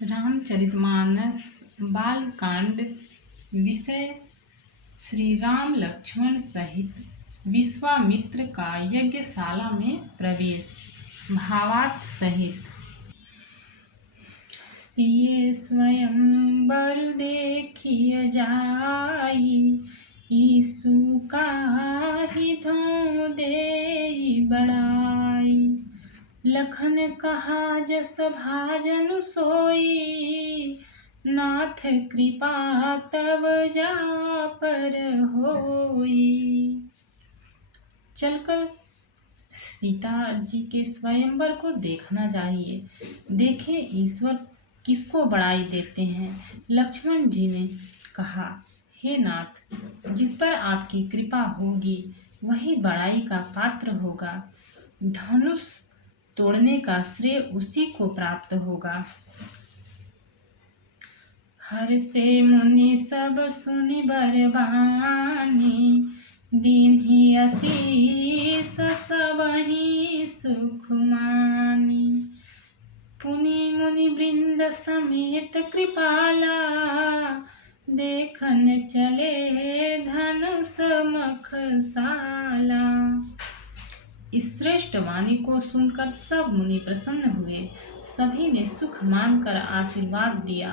रामचरितमानस बालकांड। विषय श्री राम लक्ष्मण सहित विश्वामित्र का यज्ञशाला में प्रवेश। भावार्थ सहित। सिए स्वयंवर देखिय जाई, ईसु काहि धों देई बड़ाई। लखन कहा जस भाजनु सोई, नाथ कृपा तब जा पर होई। चलकर सीता जी के स्वयंवर को देखना चाहिए। देखें ईश्वर किसको बड़ाई देते हैं। लक्ष्मण जी ने कहा, हे नाथ, जिस पर आपकी कृपा होगी वही बड़ाई का पात्र होगा। धनुष तोड़ने का श्रेय उसी को प्राप्त होगा। हर से मुनि सब सुनि बरबानी, दीन्ही असीस सबहि सुख मानी। पुनि मुनि वृंद समेत कृपाला, देखन चले धनुष मखसाला। इस श्रेष्ठ वाणी को सुनकर सब मुनि प्रसन्न हुए। सभी ने सुख मानकर आशीर्वाद दिया।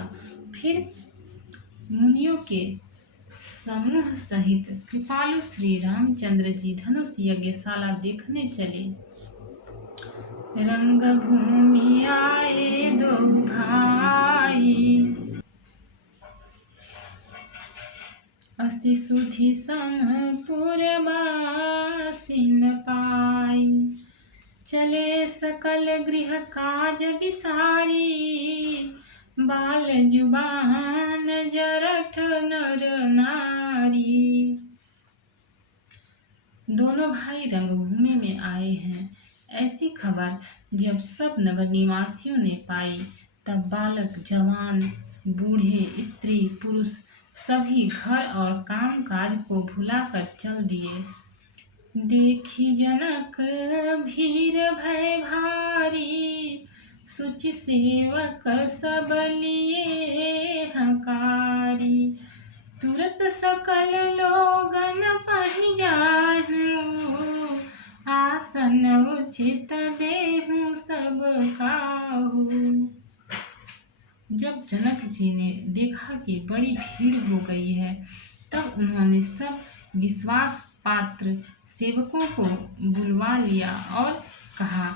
फिर मुनियों के समूह सहित कृपालु श्री रामचंद्र जी धनुष यज्ञशाला देखने चले। रंग भूमि आए दो भाई, असी सुधि सम पुरवासिन पाई। चले सकल गृह काज विसारी, बाल जुबान जरठ नर नारी। दोनों भाई रंगभूमि में आए हैं। ऐसी खबर जब सब नगर निवासियों ने पाई, तब बालक जवान बूढ़े स्त्री पुरुष सभी घर और काम काज को भुलाकर चल दिए। देखी जनक भीर भय भारी, सुचि सेवक सब लिए हकारी। तुरत सकल लोगन पहि जाहूँ, आसन उचित देहूँ सब काहू। जब जनक जी ने देखा कि बड़ी भीड़ हो गई है, तब उन्होंने सब विश्वास पात्र सेवकों को बुलवा लिया और कहा,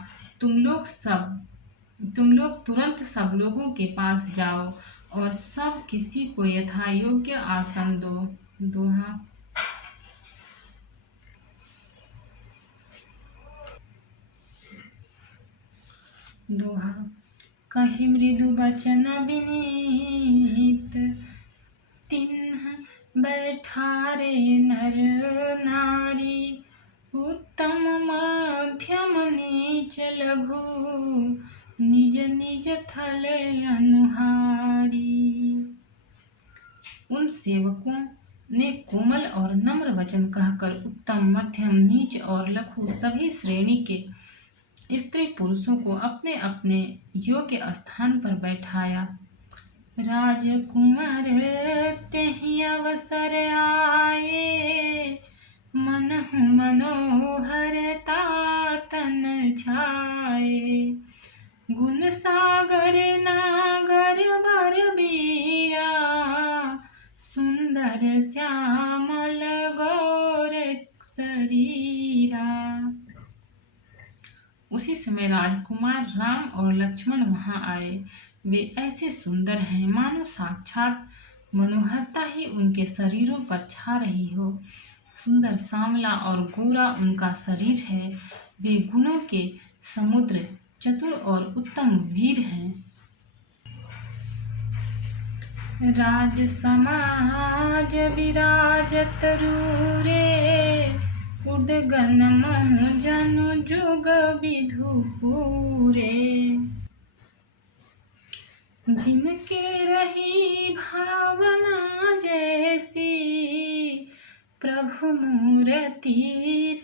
तुम लोग तुरंत सब लोगों के पास जाओ और सब किसी को यथा योग्य आसन दो। दोहा। कहि मृदु बचन विनीत, तिन्ह बैठारे नर नारी। उत्तम मध्यम नीच लघु, निज निज थल अनुहारी। उन सेवकों ने कोमल और नम्र वचन कहकर उत्तम मध्यम नीच और लघु सभी श्रेणी के स्त्री पुरुषों को अपने अपने योग्य स्थान पर बैठाया। राजकुमार तेहि अवसर आए, मनहु मनोहर तातन छाए। गुण सागर नागर बर बीरा, सुंदर श्यामल गौर शरीरा। उसी समय राजकुमार राम और लक्ष्मण वहां आए। वे ऐसे सुंदर हैं मानो साक्षात मनोहरता ही उनके शरीरों पर छा रही हो। सुंदर सांवला और गोरा उनका शरीर है। वे गुणों के समुद्र, चतुर और उत्तम वीर हैं। राज समाज विराजत रूरे, उडगन मह जनु जुग विधु पूरे। जिनके रही भावना जैसी, प्रभु मूर्ति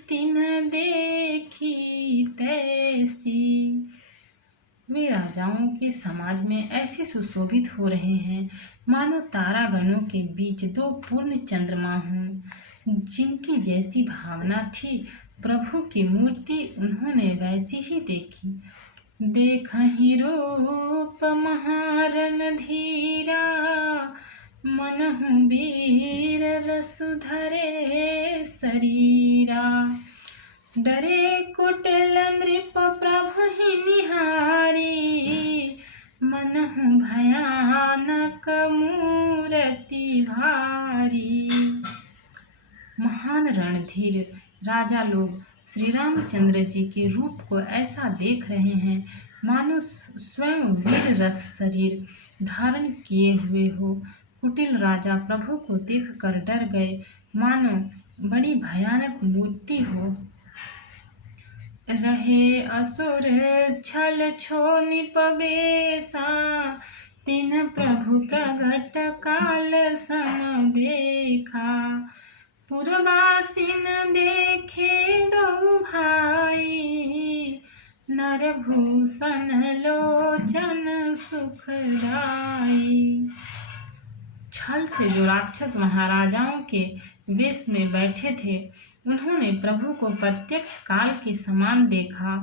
तिन देखी तैसी। वे राजाओं के समाज में ऐसे सुशोभित हो रहे हैं मानो तारागणों के बीच दो पूर्ण चंद्रमा हों। जिनकी जैसी भावना थी प्रभु की मूर्ति उन्होंने वैसी ही देखी। देखहि रूप महारन धीरा, मनहु वीर रसु धरे शरीरा। डरे कुटिल नृप प्रभु ही निहारी, मनहु भयानक मूरति भारी। महान रणधीर राजा लोग श्री रामचंद्र जी के रूप को ऐसा देख रहे हैं मानो स्वयं वीर रस शरीर धारण किए हुए हो। कुटिल राजा प्रभु को देखकर डर गए मानो बड़ी भयानक मूर्ति हो। रहे असुर छल छो निपबेसा, तिन प्रभु प्रगट काल सम देखा। पुरवासिन देखे दो भाई, नरभूषण लोचन सुखदाई। छल से जो राक्षस महाराजाओं के वेश में बैठे थे उन्होंने प्रभु को प्रत्यक्ष काल के समान देखा।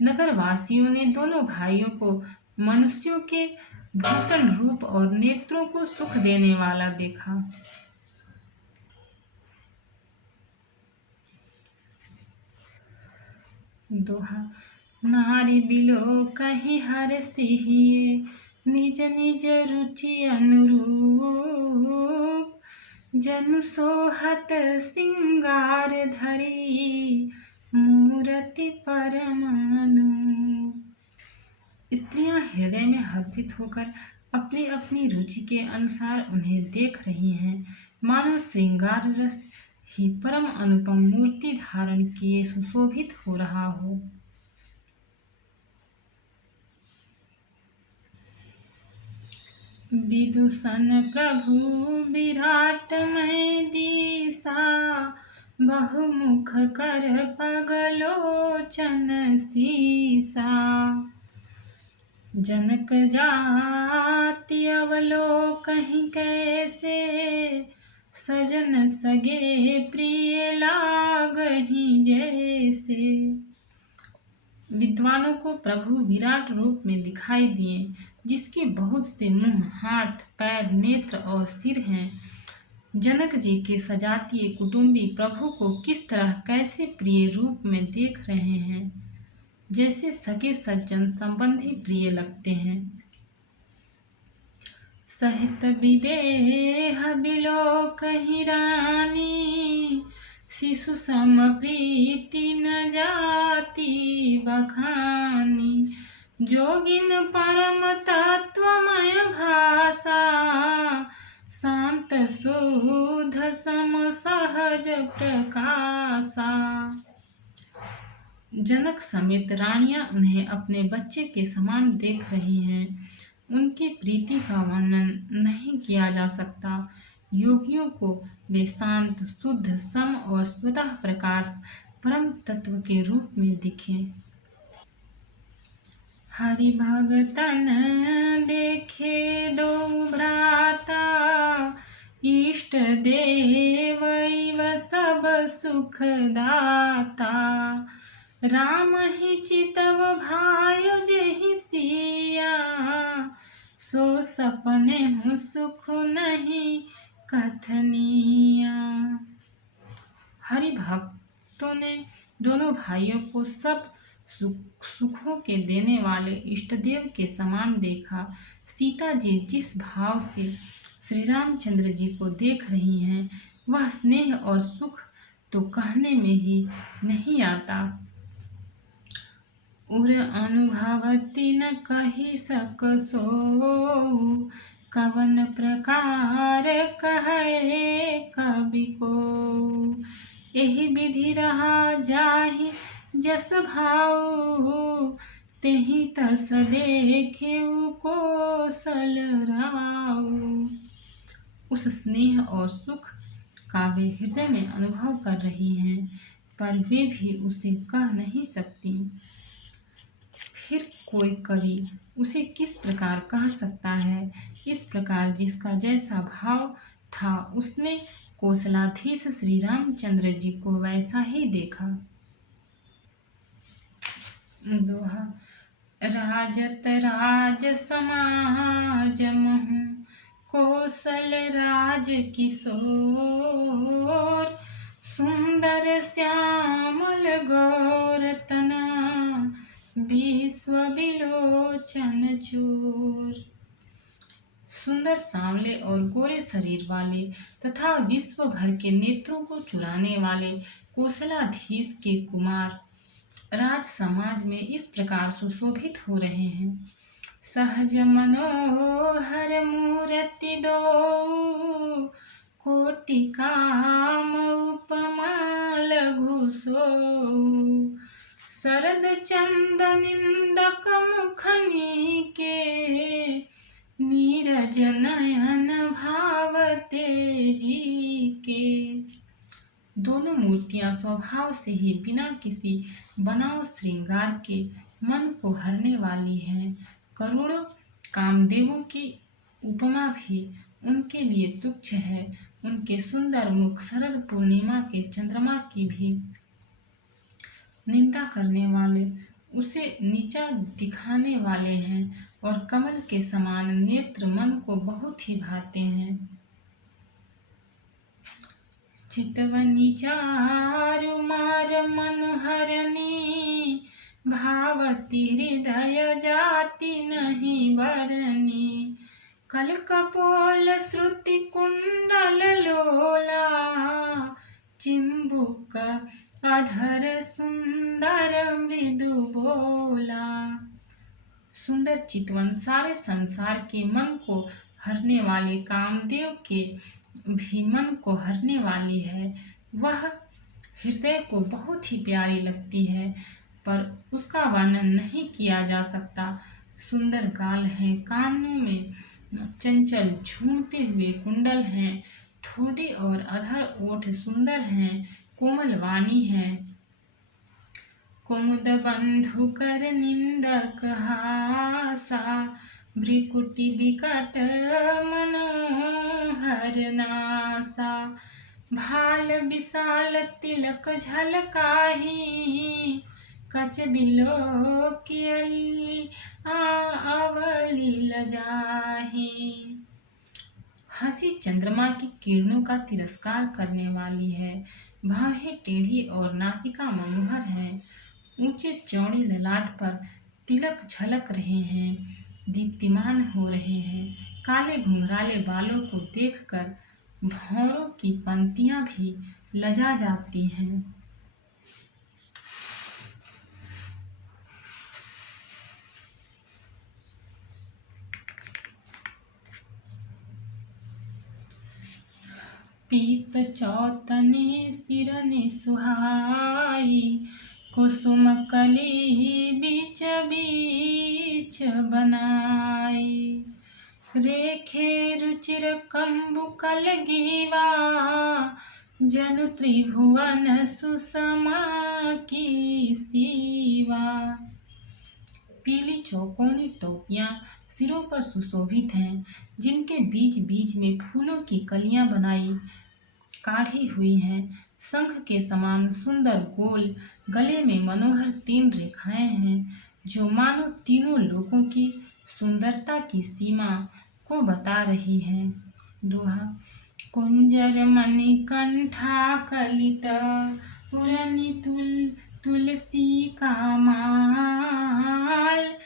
नगरवासियों ने दोनों भाइयों को मनुष्यों के भूषण रूप और नेत्रों को सुख देने वाला देखा। दोहा। नारी बिलो कहीं हर सिहिए, निज निज रुचि अनुरूप। जनु सोहत सिंगार धरी, मूरति परम अनूप। स्त्रियां हृदय में हर्षित होकर अपनी अपनी रुचि के अनुसार उन्हें देख रही हैं मानो श्रृंगार रस ही परम अनुपम मूर्ति धारण किए सुशोभित हो रहा हो। विदूषण प्रभु विराट में दिशा, बहुमुख कर पगलोचन सीसा। जनक जाति अवलोकहि कैसे, सजन सगे प्रिय लागहि जैसे। विद्वानों को प्रभु विराट रूप में दिखाई दिए, जिसके बहुत से मुंह, हाथ, पैर, नेत्र और सिर हैं। जनक जी के सजातीय कुटुंबी प्रभु को किस तरह कैसे प्रिय रूप में देख रहे हैं, जैसे सगे सज्जन संबंधी प्रिय लगते हैं। सहित विदेह बिलोकहि रानी, शिशु सम प्रीति न जाति बखानी। जोगिन परम तत्वमय भाषा, शांत शुद्ध सम सहज प्रकाशा। जनक समेत रानियां उन्हें अपने बच्चे के समान देख रही हैं। उनकी प्रीति का वर्णन नहीं किया जा सकता। योगियों को वे शांत, शुद्ध, सम और स्वतः प्रकाश परम तत्व के रूप में दिखे। हरि भगतन देखे दो भ्राता, इष्ट देव इव सब सुख दाता। राम ही चितव भाय जेहि सिया, सो सपने हूँ सुख नहीं कथनिया। हरि भक्तों ने दोनों भाइयों को सब सुखों के देने वाले इष्टदेव के समान देखा। सीता जी जिस भाव से श्री रामचंद्र जी को देख रही हैं, वह स्नेह और सुख तो कहने में ही नहीं आता। उर अनुभवति न कही सकसो, कवन प्रकार कहे कवि को। एहि विधि रहा जाहि जस भाऊ, तेहि तस देखे कौशल राऊ। उस स्नेह और सुख का वे हृदय में अनुभव कर रही हैं, पर वे भी उसे कह नहीं सकती। फिर कोई कवि उसे किस प्रकार कह सकता है? इस प्रकार जिसका जैसा भाव था उसने कौशलाधीश श्री रामचंद्र जी को वैसा ही देखा। दोहा। राजत राज समाज महु कौशल राज किशोर, सुंदर श्यामल गौर तना विश्व विलोचन चोर। सुंदर सांवले और गोरे शरीर वाले तथा विश्व भर के नेत्रों को चुराने वाले कौशलाधीश के कुमार राज समाज में इस प्रकार सुशोभित हो रहे हैं। सहज मनोहर मूर्ति दो, कोटि काम उपमा लघु सोऊ, शरद चंद निंदक मुखनी के, नीरज नयन भाव तेजी के। दोनों मूर्तियां स्वभाव से ही बिना किसी बनाव श्रृंगार के मन को हरने वाली हैं। करोड़ों कामदेवों की उपमा भी उनके लिए तुच्छ है। उनके सुंदर मुख शरद पूर्णिमा के चंद्रमा की भी निंदा करने वाले, उसे नीचा दिखाने वाले हैं और कमल के समान नेत्र मन को बहुत ही भाते हैं। चितवनी चारु मार मनोहरनी, भावती हृदय जाति नहीं बरनी, कल कपोल श्रुति कुंडल लोला, चिंबुक अधर सुंदर मृदु बोला। सुंदर चितवन सारे संसार के मन को हरने वाले कामदेव के भी मन को हरने वाली है। वह हृदय को बहुत ही प्यारी लगती है, पर उसका वर्णन नहीं किया जा सकता। सुंदर गाल हैं, कानों में चंचल झूमते हुए कुंडल हैं, ठोड़ी और अधर ओठ सुंदर हैं, कोमल वाणी है। कुमुद बंधु कर निंदक हासा, भ्रिकुटि विकट मनोहर नासा, भाल विशाल तिलक झलकाही, कच बिलो की अवली लजाही। हंसी चंद्रमा की किरणों का तिरस्कार करने वाली है। बाहें टेढ़ी और नासिका मनोहर है। ऊंचे चौड़े ललाट पर तिलक झलक रहे हैं, दीप्तिमान हो रहे हैं। काले घुंघराले बालों को देखकर भौरों की पंक्तियां भी लजा जाती हैं। पीत चौतने सिरने सुहाई, कुसुम कली बीच बीच बनाई। रेखे रुचिर कंबुकल गीवा, जनु त्रिभुवन सुषमा की सीवा। पीली चौकोनी टोपियां सिरों पर सुशोभित हैं, जिनके बीच बीच में फूलों की कलियां बनाई काढ़ी हुई हैं। शंख के समान सुंदर गोल गले में मनोहर 3 रेखाएं हैं, जो मानो तीनों लोकों की सुंदरता की सीमा को बता रही हैं। दोहा। कुंजर मणिकंठा कलित, उरनी तुलसी का माल,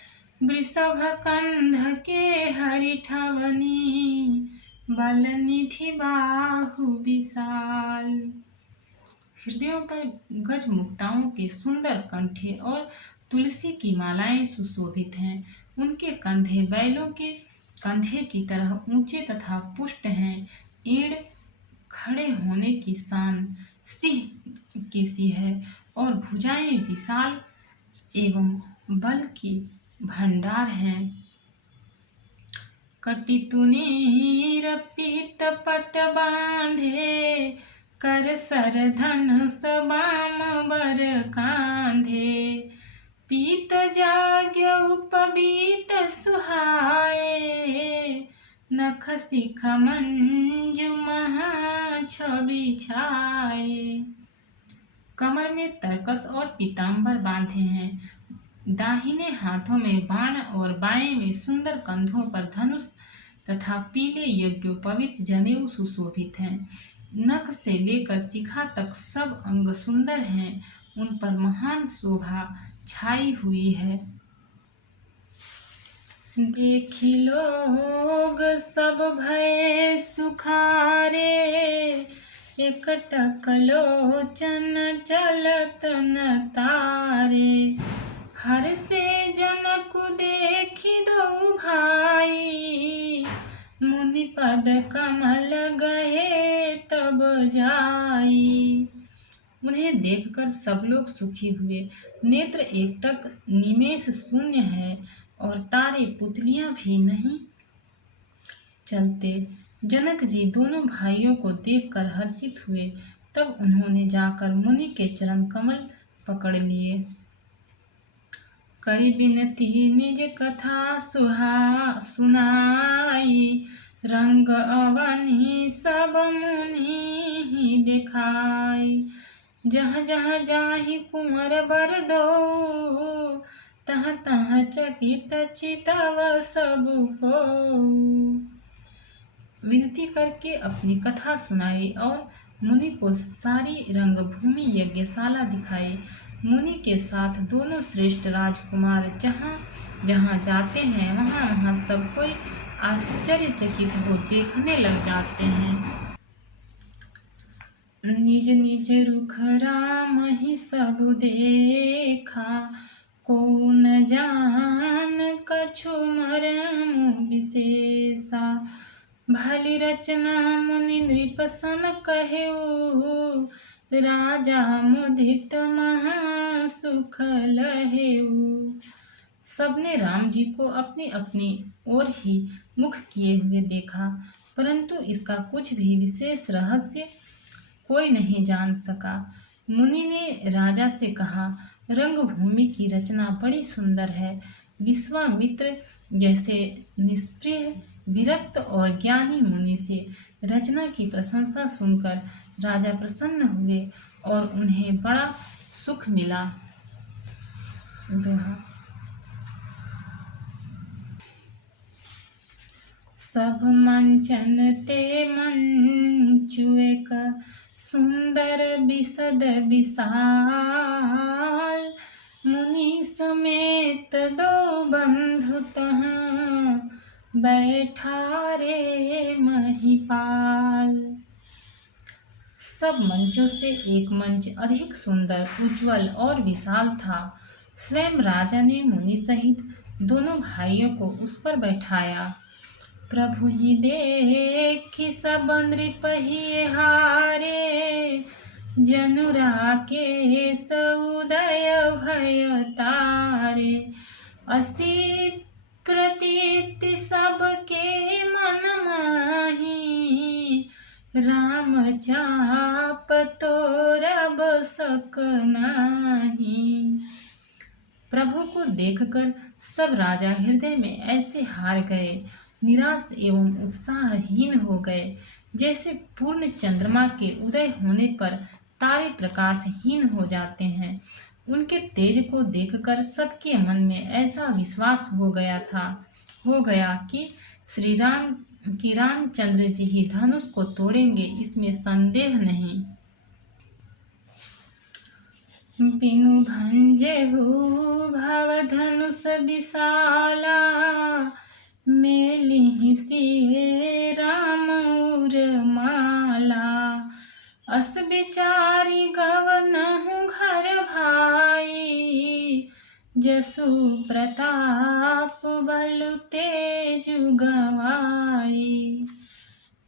वृषभ कंध के हरिठवनी, बल निधि बाहु विशाल। हृदयों पर गज मुक्ताओं के सुंदर कंठे और तुलसी की मालाएं सुशोभित हैं। उनके कंधे बैलों के कंधे की तरह ऊंचे तथा पुष्ट हैं। ईड़ खड़े होने की शान सिंह की सी है और भुजाएं विशाल एवं बल की भंडार हैं। कटितुनीर पीत पट बांधे, कर सर धनुष बाम बर कांधे, पीत जाग्य उपबीत सुहाए, नख शिख मंजु महा छवि छाए। कमर में तरकस और पीताम्बर बांधे हैं, दाहिने हाथों में बाण और बाएं में सुंदर कंधों पर धनुष तथा पीले यज्ञोपवीत जनेऊ सुशोभित हैं। नख से लेकर शिखा तक सब अंग सुंदर हैं, उन पर महान शोभा छाई हुई है। देखी लोग सब भय सुखारे, एकटक लोचन चलत न तारे। हर से जनक देखी दो भाई, मुनि पद कमल गहे तब जाई। उन्हें देखकर सब लोग सुखी हुए। नेत्र एकटक निमेष शून्य है और तारे पुतलियां भी नहीं चलते। जनक जी दोनों भाइयों को देखकर हर्षित हुए। तब उन्होंने जाकर मुनि के चरण कमल पकड़ लिए। करी बिनती निज कथा सुनाई, रंग अवनी सब मुनि दिखाई। जहाँ जहाँ जाहि कुंवर बर दो, तहाँ तहाँ चकित चितव सब को। विनती करके अपनी कथा सुनाई और मुनि को सारी रंगभूमि यज्ञशाला दिखाई। मुनि के साथ दोनों श्रेष्ठ राजकुमार जहाँ जहाँ जाते हैं वहाँ वहाँ सब कोई आश्चर्यचकित हो देखने लग जाते हैं। निज निज रुख राम ही सब देखा, को न जान कछु मरम विशेषा। भली रचना मुनि नृप सन कहेऊ, राजा मुदित महा सुख लहेऊ। सबने राम जी को अपनी अपनी ओर ही मुख किए हुए देखा, परंतु इसका कुछ भी विशेष रहस्य कोई नहीं जान सका। मुनि ने राजा से कहा, रंगभूमि की रचना बड़ी सुंदर है। विश्वामित्र जैसे निष्प्रिय विरक्त और ज्ञानी मुनि से रचना की प्रशंसा सुनकर राजा प्रसन्न हुए और उन्हें बड़ा सुख मिला। दोहा। सब मंचन ते मंचु एक, सुंदर बिसद विशाल। मुनि समेत दो बंधु तहाँ, बैठा रे महिपाल। सब मंचों से एक मंच अधिक सुंदर, उज्जवल और विशाल था। स्वयं राजा ने मुनि सहित दोनों भाइयों को उस पर बैठाया। प्रभु ही देखि सब नृप ही हारे, जनु राकेश उदय भय तारे। असी प्रतीति सबके मन माही, राम चाप तोरब सक नाही। प्रभु को देखकर सब राजा हृदय में ऐसे हार गए, निराश एवं उत्साहहीन हो गए, जैसे पूर्ण चंद्रमा के उदय होने पर तारे प्रकाशहीन हो जाते हैं। उनके तेज को देखकर सबके मन में ऐसा विश्वास हो गया कि रामचंद्र जी ही धनुष को तोड़ेंगे, इसमें संदेह नहीं। बिनु भंजेहु भव धनुष विशाला, मेलिहि सिए राम उर माला। अस बिचारी गवनहु घर भाई, जसु प्रताप बल तेजु गवाई।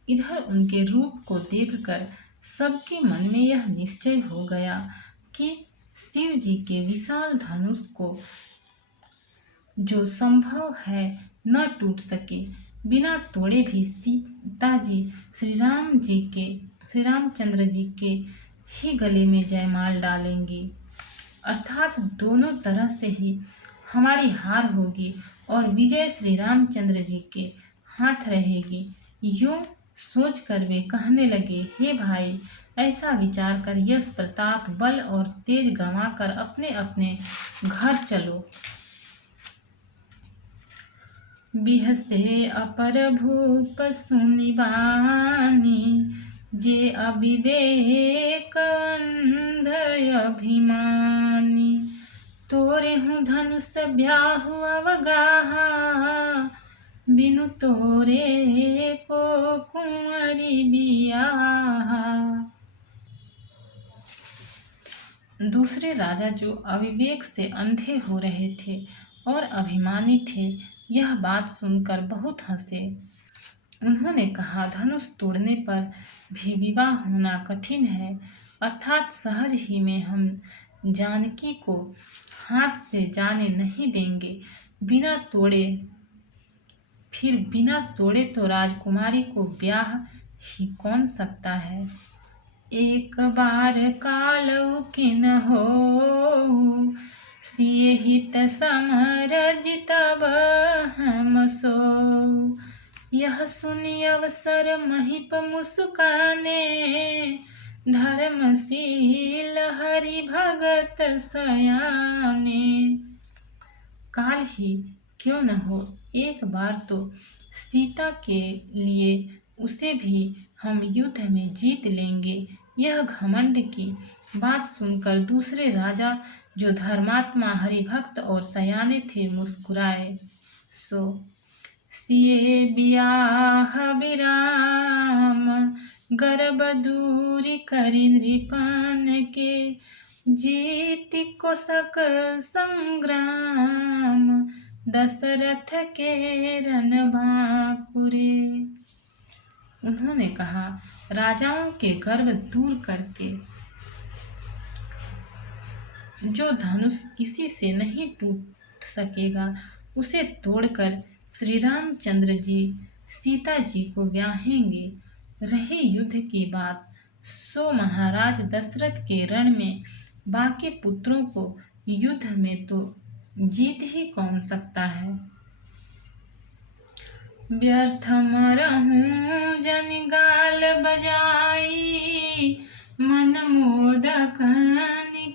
इधर उनके रूप को देखकर सबके मन में यह निश्चय हो गया कि शिव जी के विशाल धनुष को जो संभव है न टूट सके, बिना तोड़े भी सीता जी श्री रामचंद्र जी के ही गले में जयमाल डालेंगी। अर्थात दोनों तरह से ही हमारी हार होगी और विजय श्री रामचंद्र जी के हाथ रहेगी। यूं सोचकर वे कहने लगे, हे भाई, ऐसा विचार कर यश प्रताप बल और तेज गंवाकर अपने अपने घर चलो। बिहसे अपर भूप सुनि बानी, जे अविवेक अंध अभिमानी। तोरे हूँ धनुष ब्याहु अवगाहा, बिनु तोरे को कुंवरी बियाहा। दूसरे राजा जो अविवेक से अंधे हो रहे थे और अभिमानी थे, यह बात सुनकर बहुत हंसे। उन्होंने कहा, धनुष तोड़ने पर भी विवाह होना कठिन है, अर्थात सहज ही में हम जानकी को हाथ से जाने नहीं देंगे। बिना तोड़े तो राजकुमारी को ब्याह ही कौन सकता है। एक बार कालऊ किन हो, सिए हित समर जितब हम सो। यह सुनी अवसर महिप मुस्काने, धर्मशील हरि भगत सयाने। काल ही क्यों न हो, एक बार तो सीता के लिए उसे भी हम युद्ध में जीत लेंगे। यह घमंड की बात सुनकर दूसरे राजा जो धर्मात्मा हरिभक्त और सयाने थे मुस्कुराए। सो सिए बियाह विराम, गर्भ दूरी करि नृपन के। जीति कोसक संग्राम, दशरथ के रन भाकुरे। उन्होंने कहा, राजाओं के गर्व दूर करके जो धनुष किसी से नहीं टूट सकेगा, उसे तोड़कर श्री रामचंद्र जी सीता जी को ब्याहेंगे। रही युद्ध की बात, सो महाराज दशरथ के रण में बाकी पुत्रों को युद्ध में तो जीत ही कौन सकता है। व्यर्थ मरहूं जन गाल बजाई, मन मोदकन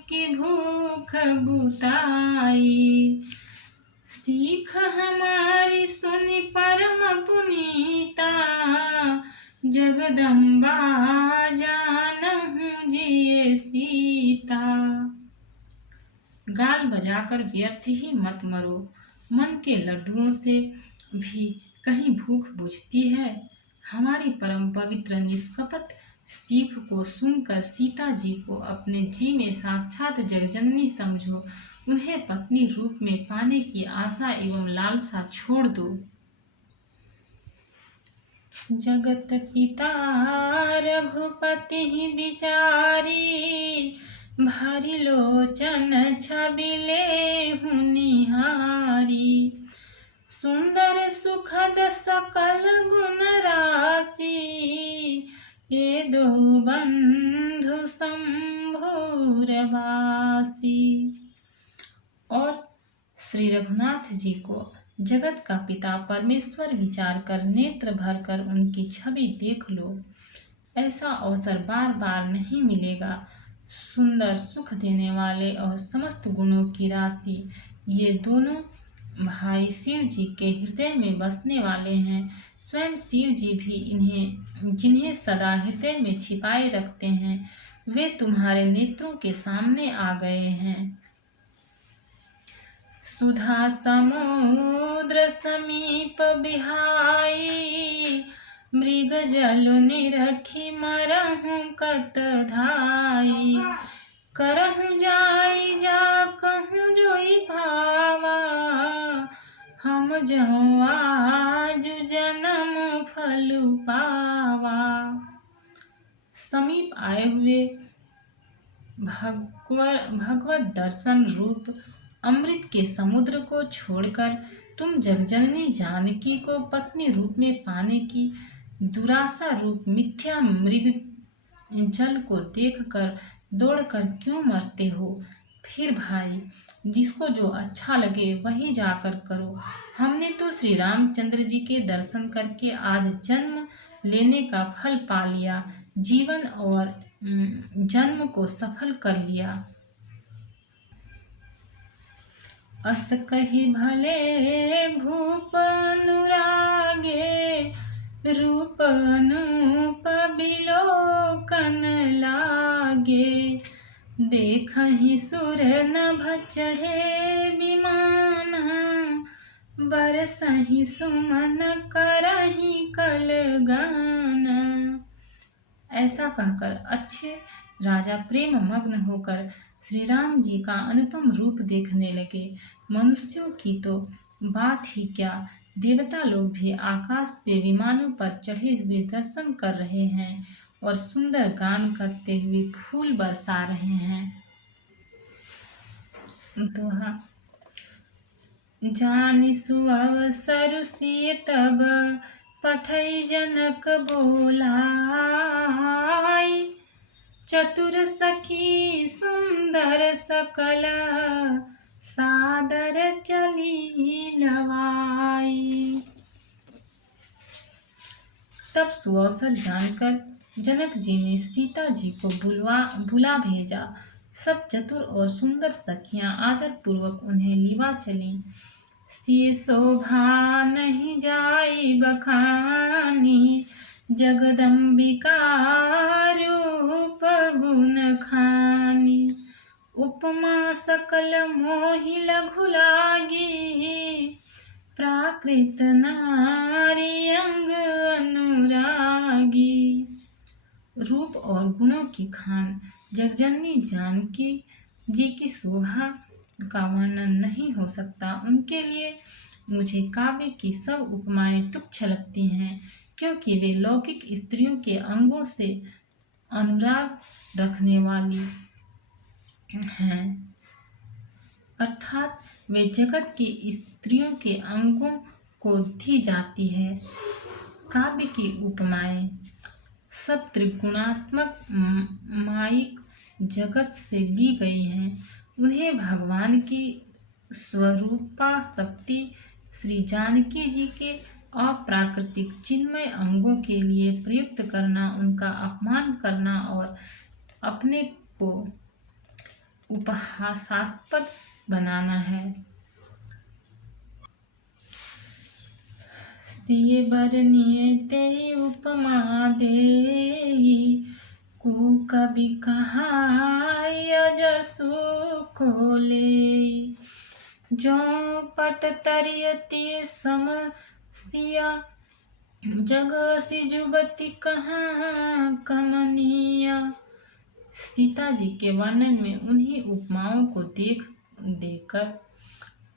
की भूख बुताई। सीख हमारी सुनि परम पुनीता, जगदम्बा जानहूं जिये सीता। गाल बजाकर व्यर्थ ही मत मरो, मन के लड्डुओं से भी कहीं भूख बुझती है। हमारी परम पवित्र निष्कपट सीख को सुनकर सीता जी को अपने जी में साक्षात जगजननी समझो। उन्हें पत्नी रूप में पाने की आशा एवं लालसा छोड़ दो। जगत पिता रघुपति विचारी, भरी लोचन छबिले हुनिहारी। सुंदर सुखद सकल गुण राशि, ये दो बंधु शंभुर वासी। और श्री रघुनाथ जी को जगत का पिता परमेश्वर विचार कर नेत्र भर कर उनकी छवि देख लो। ऐसा अवसर बार बार नहीं मिलेगा। सुंदर, सुख देने वाले और समस्त गुणों की राशि ये दोनों भाई शिव जी के हृदय में बसने वाले हैं। स्वयं शिव जी भी जिन्हें सदा हृदय में छिपाए रखते हैं, वे तुम्हारे नेत्रों के सामने आ गए हैं। सुधा समुद्र समीप बिहाई, मृग जल निरखी मरहूं कत धाई। करहूं जाई जा कहूं जोई भावा, हम जऊं आज जन्म फल पावा। समीप आए हुए भगवत दर्शन रूप अमृत के समुद्र को छोड़कर तुम जगजननी जानकी को पत्नी रूप में पाने की दुराशा रूप मिथ्या मृग जल को देखकर दौड़कर क्यों मरते हो। फिर भाई, जिसको जो अच्छा लगे वही जाकर करो। हमने तो श्री रामचंद्र जी के दर्शन करके आज जन्म लेने का फल पा लिया, जीवन और जन्म को सफल कर लिया। अस कहि भले भूप अनुरागे, रूप अनूप बिलोकन लागे। देखहि सुर नभ चढ़े विमाना, बरसहि सुमन करहि कल गाना। ऐसा कहकर अच्छे राजा प्रेम मग्न होकर श्री राम जी का अनुपम रूप देखने लगे। मनुष्यों की तो बात ही क्या, देवता लोग भी आकाश से विमानों पर चढ़े हुए दर्शन कर रहे हैं और सुंदर गान करते हुए फूल बरसा रहे हैं। दोहा। जानि सुअवसर सिय तब पठै जनक बोलाई, चतुर सखी सुंदर सकल सादर चली लवाई। तब सुअवसर जानकर जनक जी ने सीता जी को बुला भेजा। सब चतुर और सुंदर सखियां आदर पूर्वक उन्हें लिवा चली। सिय शोभा नहीं जाई बखानी, जगदम्बिका रूप गुण खानी। उपमा सकल मोहि लघु लागी, प्राकृत नारी अंग अनुरागी। रूप और गुणों की खान जगजननी जानकी जी की शोभा का वर्णन नहीं हो सकता। उनके लिए मुझे काव्य की सब उपमाएं तुच्छ लगती हैं, क्योंकि वे लौकिक स्त्रियों के अंगों से अनुराग रखने वाली हैं, अर्थात वे जगत की स्त्रियों के अंगों को दी जाती है। काव्य की उपमाएं सब त्रिगुणात्मक माइक जगत से ली गई हैं। उन्हें भगवान की स्वरूपा शक्ति श्री जानकी जी के अप्राकृतिक चिन्मय अंगों के लिए प्रयुक्त करना, उनका अपमान करना और अपने को उपहासास्पद बनाना है। सिय बरनिय तेई उपमा देई, कवि कहाय जसु खोले। जो पट तरियति समसिया, जग सिजुबती कहाँ कमनिया। सीता जी के वर्णन में उन्हीं उपमाओं को देकर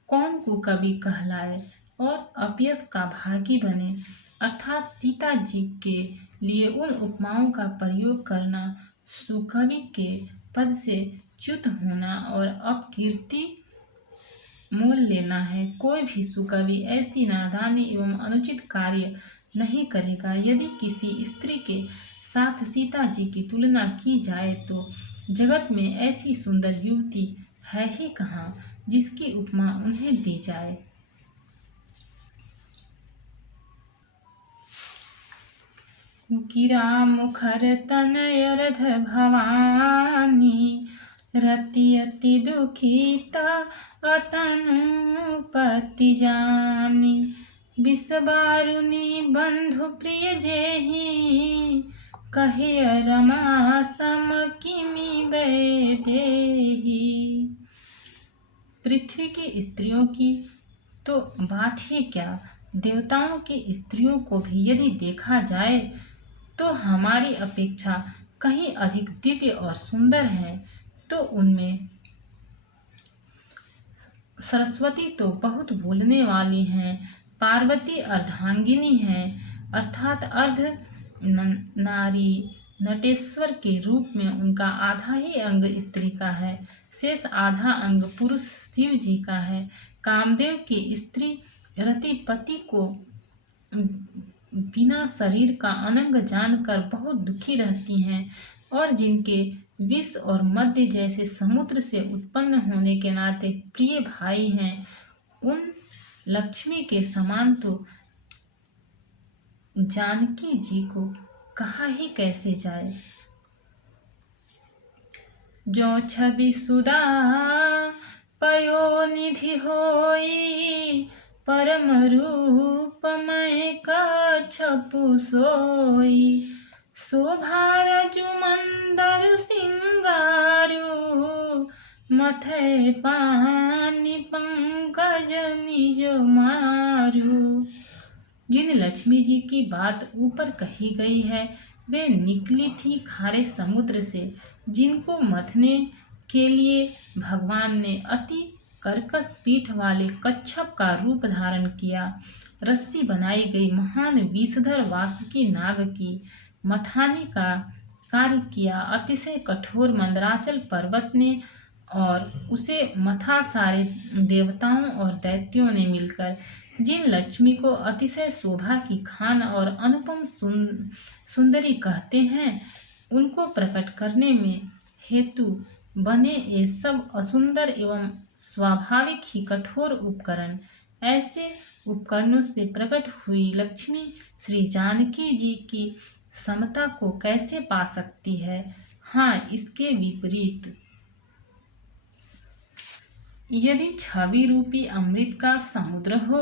कौन को कवि कहलाए और अपयश का भागी बने, अर्थात सीता जी के लिए उन उपमाओं का प्रयोग करना सुकवि के पद से च्युत होना और अपकीर्ति मोल लेना है। कोई भी सुकवि ऐसी नादानी एवं अनुचित कार्य नहीं करेगा। यदि किसी स्त्री के साथ सीता जी की तुलना की जाए तो जगत में ऐसी सुंदर युवती है ही कहाँ जिसकी उपमा उन्हें दी जाए। गिरा मुखर तनयरध भवानी, रति अति दुखिता अतनुपति जानी। विषबारुनी बंधु प्रिय जेहि, कहे रमा सम किमि वैदेही। पृथ्वी की स्त्रियों की तो बात ही क्या, देवताओं की स्त्रियों को भी यदि देखा जाए तो हमारी अपेक्षा कहीं अधिक दिव्य और सुंदर हैं। तो उनमें सरस्वती तो बहुत बोलने वाली हैं, पार्वती अर्धांगिनी हैं, अर्थात अर्ध नारी नटेश्वर के रूप में उनका आधा ही अंग स्त्री का है, शेष आधा अंग पुरुष शिव जी का है। कामदेव की स्त्री रति पति को बिना शरीर का अनंग जानकर बहुत दुखी रहती हैं और जिनके विष और मध्य जैसे समुद्र से उत्पन्न होने के नाते प्रिय भाई हैं, उन लक्ष्मी के समान तो जानकी जी को कहा ही कैसे जाए। जो छवि सुधा पयोनिधि होई, परम रूपमय कच्छपु सोई। शोभा रजु मंदरु सिंगारु, मथै पानी पंकज निज मारु। जिन लक्ष्मी जी की बात ऊपर कही गई है वे निकली थी खारे समुद्र से, जिनको मथने के लिए भगवान ने अति कर्कश पीठ वाले कच्छप का रूप धारण किया। रस्सी बनाई गई महान विषधर वासुकी नाग की मथाने का कार्य किया अतिशय कठोर मंदराचल पर्वत ने, और उसे मथा सारे देवताओं और दैत्यों ने मिलकर। जिन लक्ष्मी को अतिशय शोभा की खान और अनुपम सुंदरी कहते हैं, उनको प्रकट करने में हेतु बने ये सब असुंदर एवं स्वाभाविक ही कठोर उपकरण, ऐसे उपकरणों से प्रकट हुई लक्ष्मी श्री जानकी जी की समता को कैसे पा सकती है। हाँ, इसके विपरीत यदि छवि रूपी अमृत का समुद्र हो,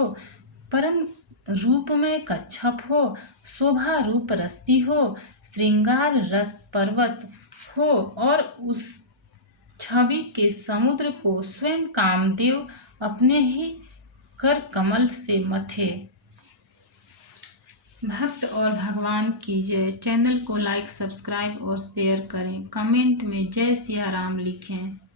परम रूप में कच्छप हो, शोभा रूप रस्ती हो, श्रृंगार रस पर्वत हो, और उस छवि के समुद्र को स्वयं कामदेव अपने ही कर कमल से मथे। भक्त और भगवान की जय। चैनल को लाइक, सब्सक्राइब और शेयर करें। कमेंट में जय सिया राम लिखें।